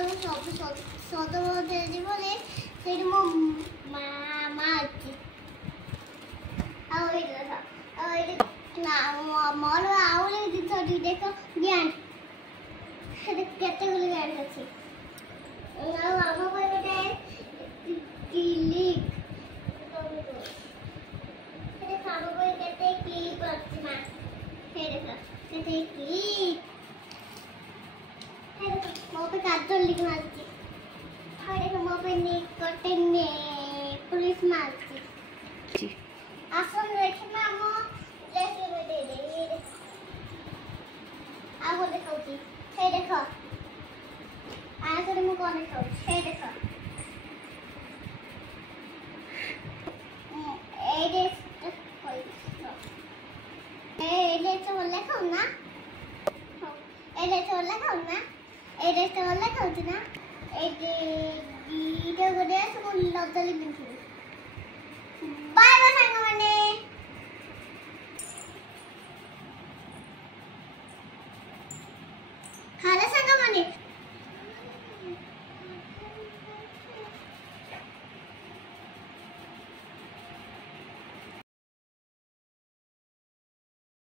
ମୁଁ ସବୁ ସଦବଦଳ ଜୀବନରେ ସେଇଠି ମୋ ମା ଅଛି। ଆଉ ଏଇଠି ଦେଖ, ଆଉ ଏଇଠି ନା ମୋର ଆହୁରି ଜିନିଷ ଦେଖ ଗ୍ୟାଣ୍ଡ, ସେଠି କେତେ ଗୁଡେ ଗ୍ୟାଣ୍ଡ ଅଛି। ଆଉ ଆମ ପାଇଁ ଗୋଟେ କ୍ଲିପ୍, ଆମ ପାଇଁ କେତେ କ୍ଲିପ୍ ଅଛି ମା, ସେ ଦେଖ କେତେ କ୍ଲିପ୍, ମୋ ପାଇଁ କାଜଲ লিখে ମାରିଛି। ଆଉ ଦେଖ ମୋ ପାଇଁ ଗୋଟେ ପୁଲିସ ମାରିଛି। ଆସନ ଦେଖିନା ଆମ ଡ୍ରେସ୍ ଦେଇଦେଇ। ଆଉ ଗୋଟେ ଦେଖାଉଛି, ସେ ଦେଖ ଆଗରେ ମୁଁ କ'ଣ ଦେଖାଉଛି, ସେ ଦେଖ ଏଇଠି ଲେଖାଉନା, ଏଇଠି ଲେଖାଉନା, ଏଇଠି ଲେଖାଉଛି ନା, ଏଇଠି ଦିଟା ଗୋଟେ ମୁଁ ଲଜଲି ପିନ୍ଧିବି। ବାଏ ବାଏ ସାଙ୍ଗ।